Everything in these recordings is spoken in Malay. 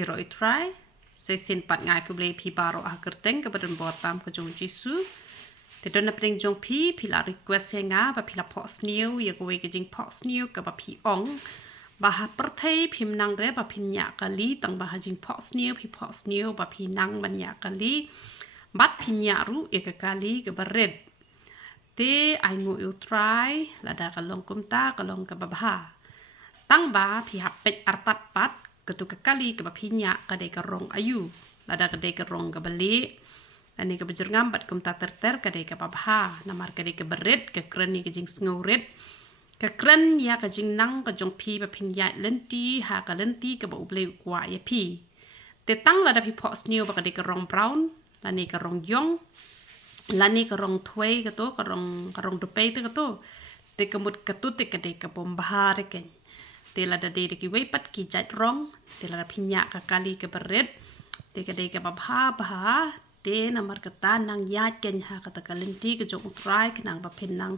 iro itrai se sin pat ngai ku ble phi baro a kerteng ke badan botam ke jong jisu te don apeng jong phi la request nga ba phi la pos new ye ko we ke jing pos new ke ba phi ong ba ha perthai phim nang re ba phi nya kali tang ba ha jing pos new ba phi nang ban nya kali bat phi nya ru e ke kali ke bared te ai ngu utrai la da ka long kum ta ka long ke ba ba tang ba phi ha pet artat pat ketu ke kali ke ba phi nya ka de ka rong ayu la da ka de ka rong ke bali ani ke bejengam bat kum ta ter ka de ka ba ba namar ka de ke bered ke krani ke jing sngoret ke kran ya ka jing nang ka jong phi ba phin ya lenti ha ka lenti ke ba uble kwa ya phi te tang la da phi pos new ba ka de ka rong brown la ni ka rong yong la ni ka rong thwei ka to ka rong du pe te ka to te ka mut ka tu te ka de ka bom ba re ken te la da de ki we pat ki jat rong te la phi nya ka kali ke bered te ka de ka ba ba te namar ka ta nang ya ken ha ka ta ka lenti ka jong try ka nang ba phin nang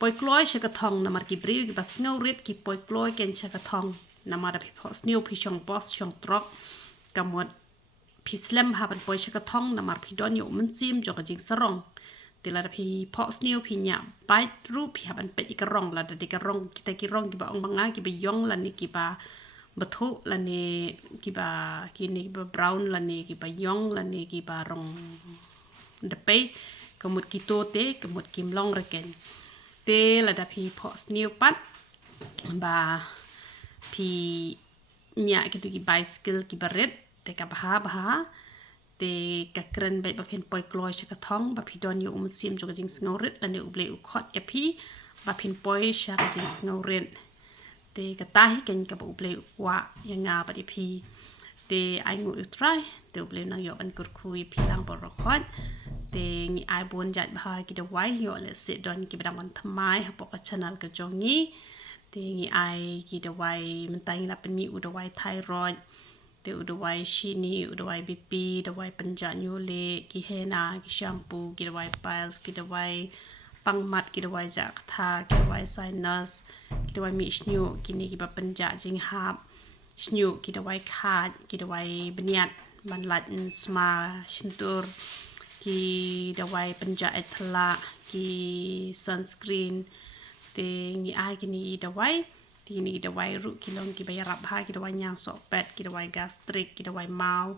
poi kloi se ka thong namar ki bri ki ba sngo rit ki poi kloi ken se ka thong namar phi pos new phi chong boss chong trok ka mot phi slam ha ban poi se ka thong namar phi don yo mun sim jo ka jing sarong te la phi pos new phi nya bai ru phi ha ban pe ka rong la de ka rong kita ki rong ki ba ong banga ki ba yong la ni ki ba bathu la ni ki ba ki ni ba brown la ni ki ba yong la ni ki ba rong de pe ka mut ki to te ka mut kim long re ken te la da phi pos new pat ba phi nya ki tu ki bicycle ki baret te ka ba te ka kren be ba phen poi kloi se ka thong ba phi don yo sim jo ka jing sngoret la ne uble u khot ya phi ba phin poi sha ka jing sngoret te ka ta hi ken ka ba uble wa yanga ba di phi te ai ngu try te uble nang yo ban kur khui phi lang bo ro khot te ngi ai bon jat ba ki de wai yo le se don ki ba man thamai ha po ka channel ka jong ni te ngi ai ki de wai man tai la pen mi u de wai thyroid te u de wai shini u de wai bp de wai panja nyu le ki hena ki shampoo ki de wai piles ki de wai pang mat ki de wai ja tha ki de wai sinus ki de wai mi shnu ki ni ki ba panja jing hap shnu ki de wai khat ki de wai bniat man lat sma shintur ki de wai panja ethla ki sunscreen te ngi ai ki ni de wai ti ni de wai ru ki long ki ba rap ha ki de wai nyang so pet ki de wai gastric ki de wai mau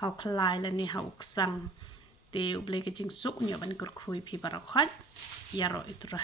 hau khlai la ni hau sang te uble ke jing suk nyo ban kur khui phi bara khat ya ro itra